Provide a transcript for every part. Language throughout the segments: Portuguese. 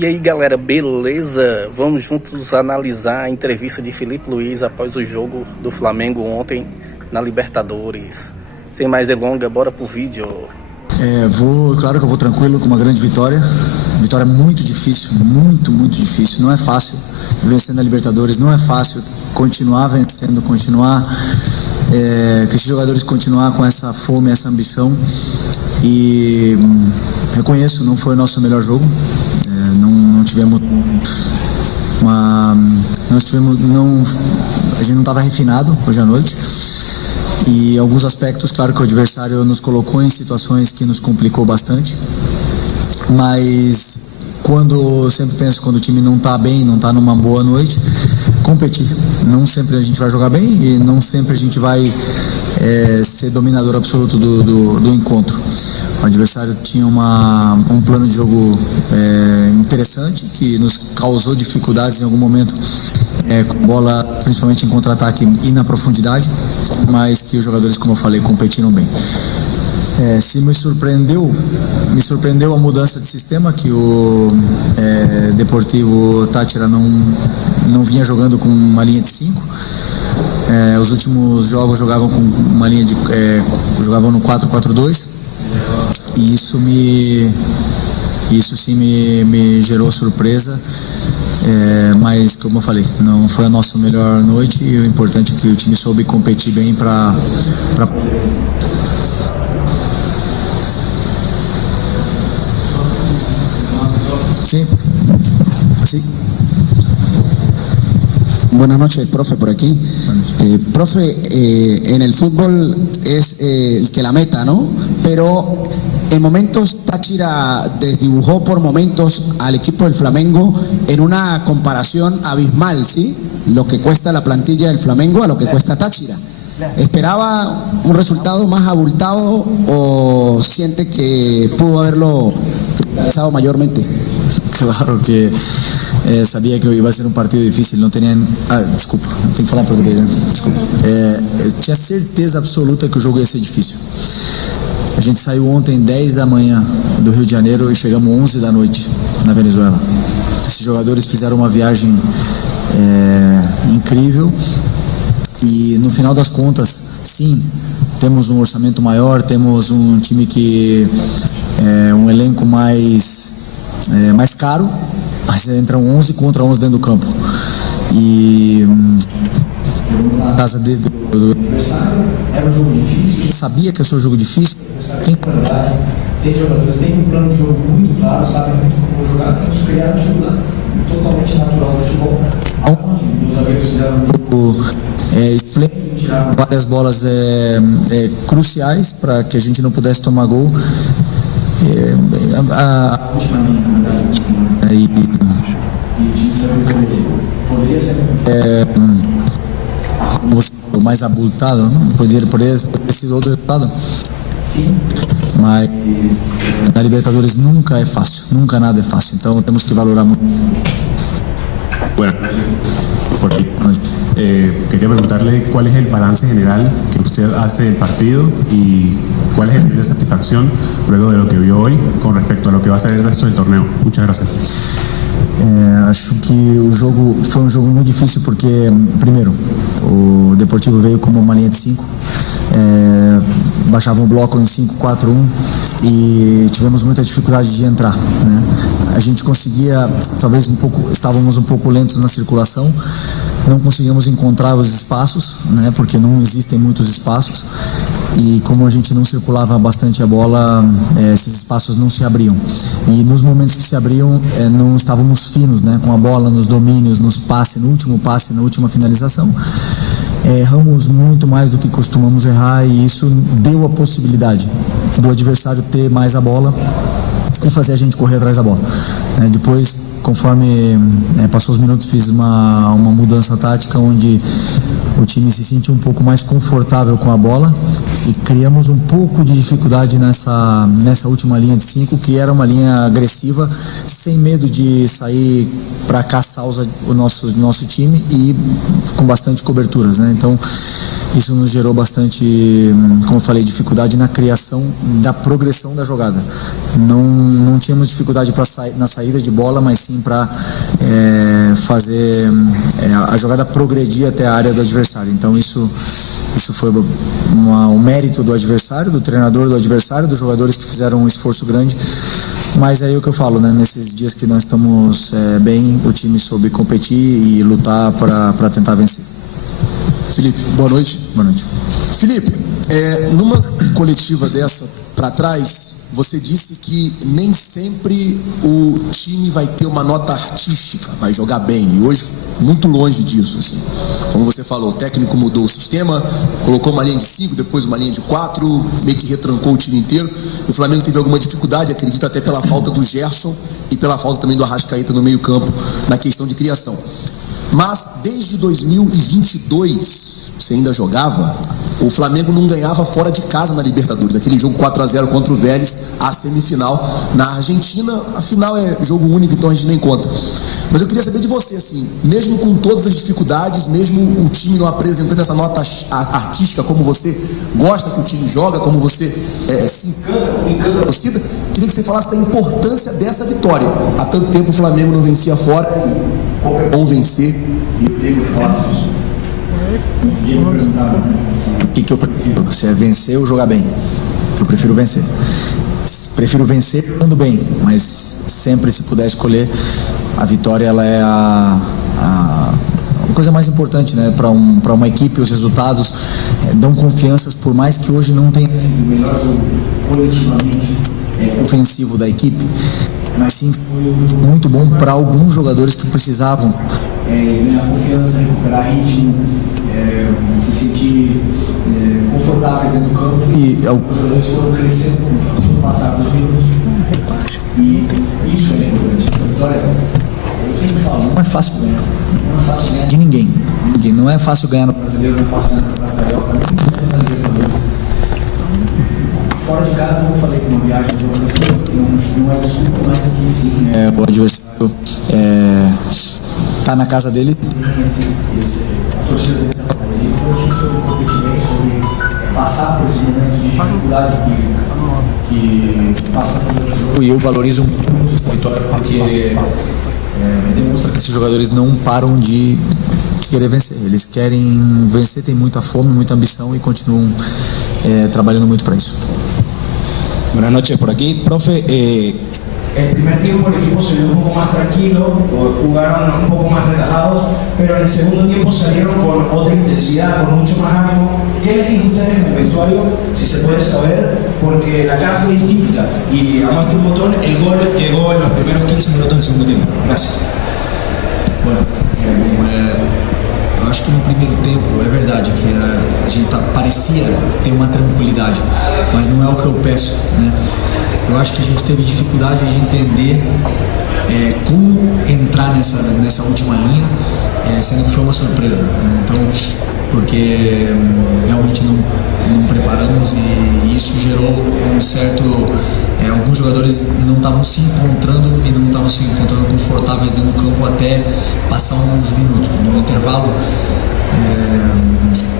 E aí galera, beleza? Vamos juntos analisar a entrevista de Filipe Luís após o jogo do Flamengo ontem na Libertadores. Sem mais delongas, bora pro vídeo. Claro que eu vou tranquilo com uma grande vitória. Vitória muito difícil, muito difícil. Não é fácil vencer na Libertadores, não é fácil continuar vencendo, que esses jogadores continuar com essa fome, essa ambição. E reconheço, não foi o nosso melhor jogo. A gente não estava refinado hoje à noite. E alguns aspectos, claro que o adversário nos colocou em situações que nos complicou bastante, mas eu sempre penso, quando o time não está bem, não está numa boa noite, competir. Não sempre a gente vai jogar bem e não sempre a gente vai ser dominador absoluto do encontro. O adversário tinha um plano de jogo interessante, que nos causou dificuldades em algum momento, com bola, principalmente em contra-ataque e na profundidade, mas que os jogadores, como eu falei, competiram bem. Se me surpreendeu a mudança de sistema, que o Deportivo Táchira não vinha jogando com uma linha de 5. Os últimos jogos jogavam com uma linha jogavam no 4-4-2, e isso sim me gerou surpresa, mas como eu falei, não foi a nossa melhor noite, e o importante é que o time soube competir bem para Sí. Buenas noches, profe, por aquí. Profe, en el fútbol es el que la meta, ¿no? Pero en momentos Táchira desdibujó por momentos al equipo del Flamengo en una comparación abismal, ¿sí? Lo que cuesta la plantilla del Flamengo a lo que cuesta Táchira. ¿Esperaba un resultado más abultado o siente que pudo haberlo realizado mayormente? Claro que sabia que iba a ser um partido difícil, não tinha... desculpa, tem que falar em português, né? Desculpa. Tinha certeza absoluta que o jogo ia ser difícil. A gente saiu ontem 10 da manhã do Rio de Janeiro e chegamos 11 da noite na Venezuela. Esses jogadores fizeram uma viagem incrível e no final das contas, sim, temos um orçamento maior, temos um time que um elenco mais caro, mas entram 11 contra 11 dentro do campo. E na casa do adversário era um jogo difícil. Sabia que ia ser um jogo difícil. Tem qualidade, tem jogadores, tem um plano de jogo muito claro, sabem muito como jogar, temos que criar dificuldades. Totalmente natural do futebol. Onde os zagueiros fizeram um jogo esplêndido, tiraram várias bolas cruciais para que a gente não pudesse tomar gol. A última linha, na verdade, poderia ser o mais abultado, não? Poderia ter sido outro resultado. Sim. Mas na Libertadores nunca é fácil, nunca nada é fácil, então temos que valorar muito. Bueno, quería preguntarle cuál es el balance general que usted hace del partido y cuál es el nivel de satisfacción luego de lo que vio hoy con respecto a lo que va a ser el resto del torneo. Muchas gracias. Acho que o jogo foi um jogo muito difícil porque, primeiro, o Deportivo veio como uma linha de 5, baixava um bloco em 5-4-1 e tivemos muita dificuldade de entrar, né? A gente conseguia, talvez estávamos um pouco lentos na circulação, não conseguíamos encontrar os espaços, né? Porque não existem muitos espaços e como a gente não circulava bastante a bola, esses espaços não se abriam, e nos momentos que se abriam não estávamos finos, né? Com a bola, nos domínios, no último passe, na última finalização. Erramos muito mais do que costumamos errar e isso deu a possibilidade do adversário ter mais a bola e fazer a gente correr atrás da bola. Depois, conforme passou os minutos, fiz uma mudança tática onde o time se sentiu um pouco mais confortável com a bola e criamos um pouco de dificuldade nessa última linha de 5, que era uma linha agressiva, sem medo de sair para caçar o nosso time e com bastante coberturas, né? Então isso nos gerou bastante, como eu falei, dificuldade na criação da progressão da jogada. Não tínhamos dificuldade na saída de bola, mas sim para fazer a jogada progredir até a área do adversário. Então isso foi um mérito do adversário, do treinador do adversário, dos jogadores que fizeram um esforço grande. Mas é aí o que eu falo, né? Nesses dias que nós estamos bem, o time soube competir e lutar para tentar vencer. Felipe, boa noite. Boa noite. Felipe, numa coletiva dessa para trás, você disse que nem sempre o time vai ter uma nota artística, vai jogar bem. E hoje, muito longe disso, assim. Como você falou, o técnico mudou o sistema, colocou uma linha de 5, depois uma linha de 4, meio que retrancou o time inteiro. E o Flamengo teve alguma dificuldade, acredito até pela falta do Gerson e pela falta também do Arrascaeta no meio-campo na questão de criação. Mas desde 2022, você ainda jogava, o Flamengo não ganhava fora de casa na Libertadores. Aquele jogo 4-0 contra o Vélez, a semifinal na Argentina. A final é jogo único, então a gente nem conta. Mas eu queria saber de você, assim, mesmo com todas as dificuldades, mesmo o time não apresentando essa nota artística como você gosta que o time joga, como você se encanta a torcida, queria que você falasse da importância dessa vitória. Há tanto tempo o Flamengo não vencia fora, é bom vencer. E eu queria que você falasse isso. O que eu prefiro? Se é vencer ou jogar bem? Eu prefiro vencer. Prefiro vencer jogando bem, mas sempre, se puder escolher, a vitória ela é a coisa mais importante, né? Para uma equipe, os resultados dão confianças, por mais que hoje não tenha sido o melhor coletivamente ofensivo da equipe, mas sim foi muito bom para alguns jogadores que precisavam ganhar confiança, recuperar ritmo, se sentir confortáveis dentro do campo. E alguns jogadores foram crescendo com o passar dos minutos. E isso é importante. Essa vitória, eu sempre falo, não é fácil ganhar. Não é fácil ganhar de ninguém. Não é fácil ganhar no Brasileiro, não é fácil ganhar no Carioca, nem na Libertadores. Fora de casa, como eu falei, com uma viagem de organização, não é desculpa, mas que sim. O adversário está na casa dele. A torcida dele está ali. A gente sobre competir bem, sobre passar por esse momento de dificuldade que passa pelo jogo. E eu valorizo muito essa vitória porque demonstra que esses jogadores não param de querer vencer. Eles querem vencer, têm muita fome, muita ambição e continuam trabalhando muito para isso. Buenas noches, por aquí, profe. El primer tiempo el equipo se vio un poco más tranquilo, jugaron un poco más relajados, pero en el segundo tiempo salieron con otra intensidad, con mucho más ánimo. ¿Qué les dijo ustedes en el vestuario, si se puede saber? Porque la cara fue distinta y a más de un botón el gol llegó en los primeros 15 minutos del segundo tiempo. Gracias. Bueno, eu acho que no primeiro tempo é verdade que a gente parecia ter uma tranquilidade, mas não é o que eu peço, né? Eu acho que a gente teve dificuldade de entender como entrar nessa última linha, sendo que foi uma surpresa, né? Então, porque realmente não preparamos e isso gerou um certo... alguns jogadores não estavam se encontrando e não estavam se encontrando confortáveis dentro do campo até passar uns minutos. No intervalo,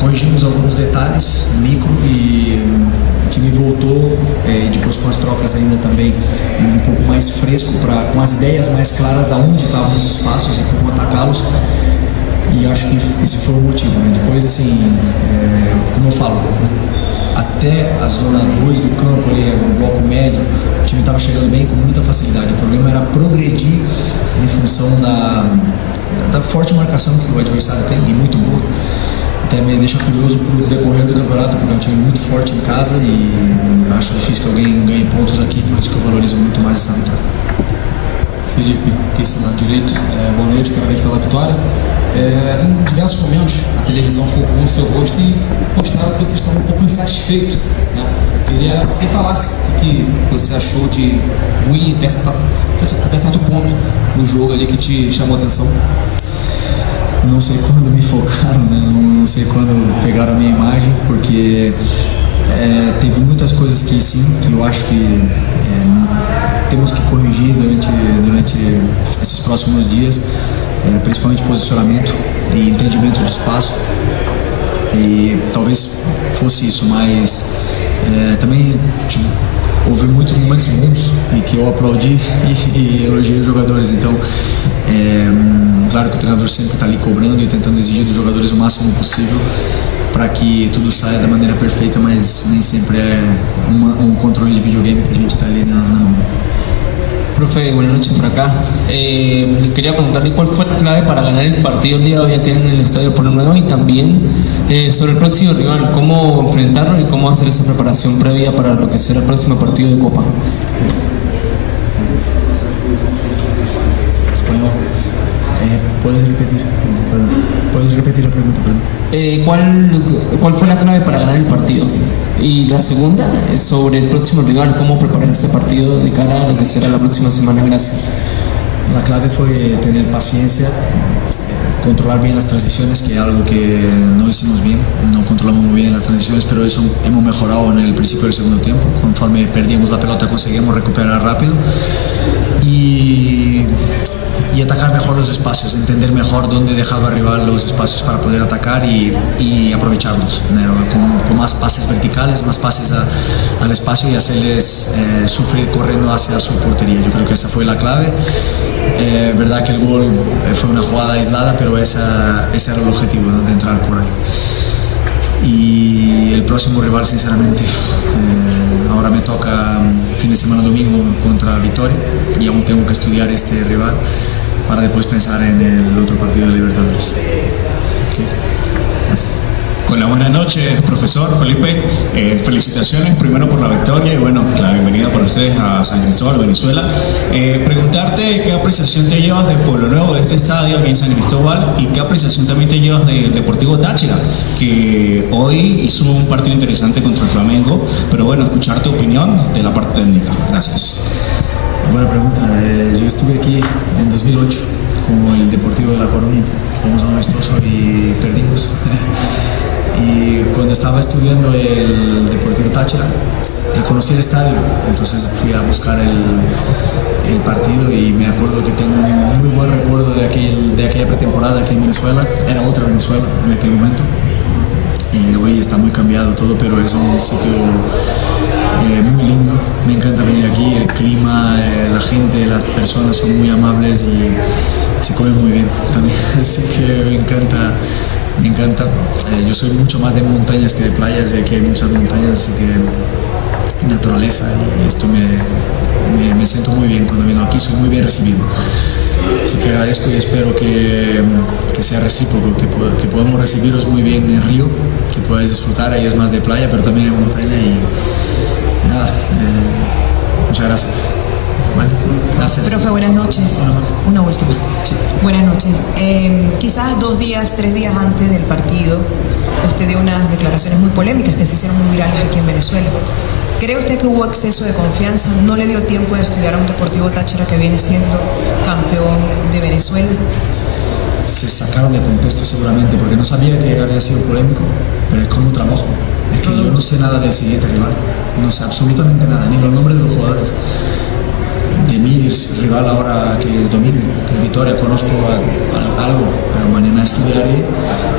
corrigimos alguns detalhes micro e o time voltou, depois com as trocas ainda também um pouco mais fresco, com as ideias mais claras de onde estavam os espaços e como atacá-los. E acho que esse foi o motivo, né? Depois, assim, como eu falo, até a zona 2 do campo, ali, o bloco médio, o time estava chegando bem com muita facilidade. O problema era progredir em função da forte marcação que o adversário tem, e muito boa. Até me deixa curioso para o decorrer do campeonato, porque é um time muito forte em casa e acho difícil que alguém ganhe pontos aqui, por isso que eu valorizo muito mais essa vitória. Felipe, que está na direita, boa noite, parabéns pela vitória. Em diversos momentos a televisão focou o seu rosto e mostraram que você estava um pouco insatisfeito, né? Queria que você falasse o que você achou de ruim até certo ponto no jogo ali que te chamou a atenção. não sei quando me focaram, né? Não sei quando pegaram a minha imagem, porque teve muitas coisas que sim, que eu acho que temos que corrigir durante esses próximos dias, principalmente posicionamento e entendimento de espaço. E talvez fosse isso, mas também houve muitos momentos bons e que eu aplaudi e elogiei os jogadores. Então, claro que o treinador sempre está ali cobrando e tentando exigir dos jogadores o máximo possível para que tudo saia da maneira perfeita, mas nem sempre é um controle de videogame que a gente está ali na mão. Profe, buenas noches por acá. Quería preguntarle cuál fue la clave para ganar el partido el día de hoy aquí en el Estadio Pueblo Nuevo y también sobre el próximo rival, cómo enfrentarlo y cómo hacer esa preparación previa para lo que será el próximo partido de Copa. Espanhol. ¿Puedes repetir la pregunta? ¿Cuál fue la clave para ganar el partido? Y la segunda, sobre el próximo rival, cómo preparar este partido de cara a lo que será la próxima semana. Gracias. La clave fue tener paciencia, controlar bien las transiciones, que es algo que no hicimos bien, no controlamos muy bien las transiciones, pero eso hemos mejorado en el principio del segundo tiempo. Conforme perdíamos la pelota conseguimos recuperar rápido y atacar mejor los espacios, entender mejor dónde dejaba el rival los espacios para poder atacar y aprovecharlos, ¿no? Con más pases verticales, más pases al espacio y hacerles sufrir corriendo hacia su portería. Yo creo que esa fue la clave. Verdad que el gol fue una jugada aislada, pero ese era el objetivo, ¿no? De entrar por ahí. Y el próximo rival, sinceramente, ahora me toca fin de semana domingo contra Vitória y aún tengo que estudiar este rival para después pensar en el otro partido de Libertadores. Okay. Gracias. Con la buenas noches, profesor Felipe. Felicitaciones primero por la victoria y bueno, la bienvenida para ustedes a San Cristóbal, Venezuela. Preguntarte qué apreciación te llevas de Pueblo Nuevo, de este estadio aquí en San Cristóbal, y qué apreciación también te llevas del Deportivo Táchira, que hoy hizo un partido interesante contra el Flamengo, pero bueno, escuchar tu opinión de la parte técnica. Gracias. Buena pregunta. Yo estuve aquí en 2008 con el Deportivo de La Coruña, jugamos un amistoso y perdimos. Y cuando estaba estudiando el Deportivo Táchira, reconocí el estadio, entonces fui a buscar el partido y me acuerdo que tengo un muy buen recuerdo de aquella pretemporada aquí en Venezuela. Era otra Venezuela en aquel momento. Hoy está muy cambiado todo, pero es un sitio muy lindo. Me encanta venir aquí, el clima, la gente, las personas son muy amables y se come muy bien también. Así que me encanta. Yo soy mucho más de montañas que de playas y aquí hay muchas montañas, así que y naturaleza, y esto me siento muy bien cuando vengo aquí, soy muy bien recibido. Así que agradezco y espero que sea recíproco, que podamos recibiros muy bien en Río, que podáis disfrutar, ahí es más de playa, pero también en montaña y nada, muchas gracias. Vale, gracias. Profe, buenas noches. Una última. Sí. Buenas noches. Quizás 2 días, 3 días antes del partido, usted dio unas declaraciones muy polémicas que se hicieron muy virales aquí en Venezuela. ¿Cree usted que hubo exceso de confianza? ¿No le dio tiempo de estudiar a un Deportivo Táchira que viene siendo campeón de Venezuela? Se sacaron de contexto seguramente, porque no sabía que había sido polémico, pero es como trabajo. Es que yo no sé nada del siguiente rival, no sé absolutamente nada, ni los nombres de los jugadores. De mi rival ahora, que es domingo, el Vitória, conozco algo, pero mañana estudiaré,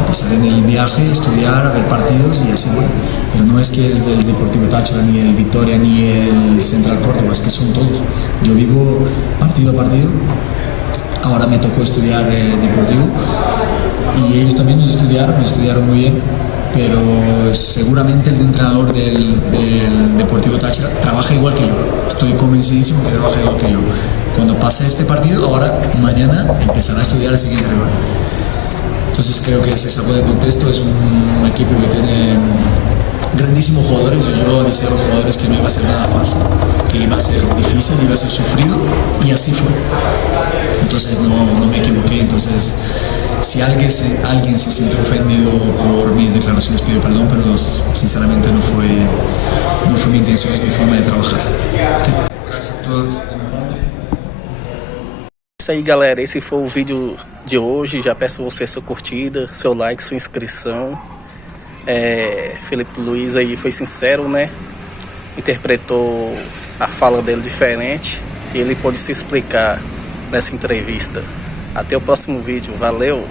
empezaré en el viaje, estudiar, a ver partidos y así voy. Pero no es que es del Deportivo Táchira, ni el Vitória, ni el Central Córdoba, es que son todos. Yo vivo partido a partido, ahora me tocó estudiar Deportivo y ellos también me estudiaron muy bien. Pero seguramente el entrenador del Deportivo Táchira trabaja igual que yo. Estoy convencidísimo que trabaja igual que yo. Cuando pase este partido, mañana empezará a estudiar el siguiente rival. Entonces creo que se sacó de contexto. Es un equipo que tiene grandísimos jugadores. Yo avisé a los jugadores que no iba a ser nada fácil, que iba a ser difícil, iba a ser sufrido, y así fue. Entonces no me equivoqué. Entonces, si alguien se sintió ofendido por mis declaraciones, pido perdón, pero sinceramente no fue mi intención, es mi forma de trabajar. ¿Okay? Gracias a todos. Isso aí, galera, esse foi o vídeo de hoje. Já peço você sua curtida, seu like, sua inscrição. Filipe Luís aí foi sincero, né? Interpretou a fala dele diferente e ele pôde se explicar nessa entrevista. Até o próximo vídeo, valeu!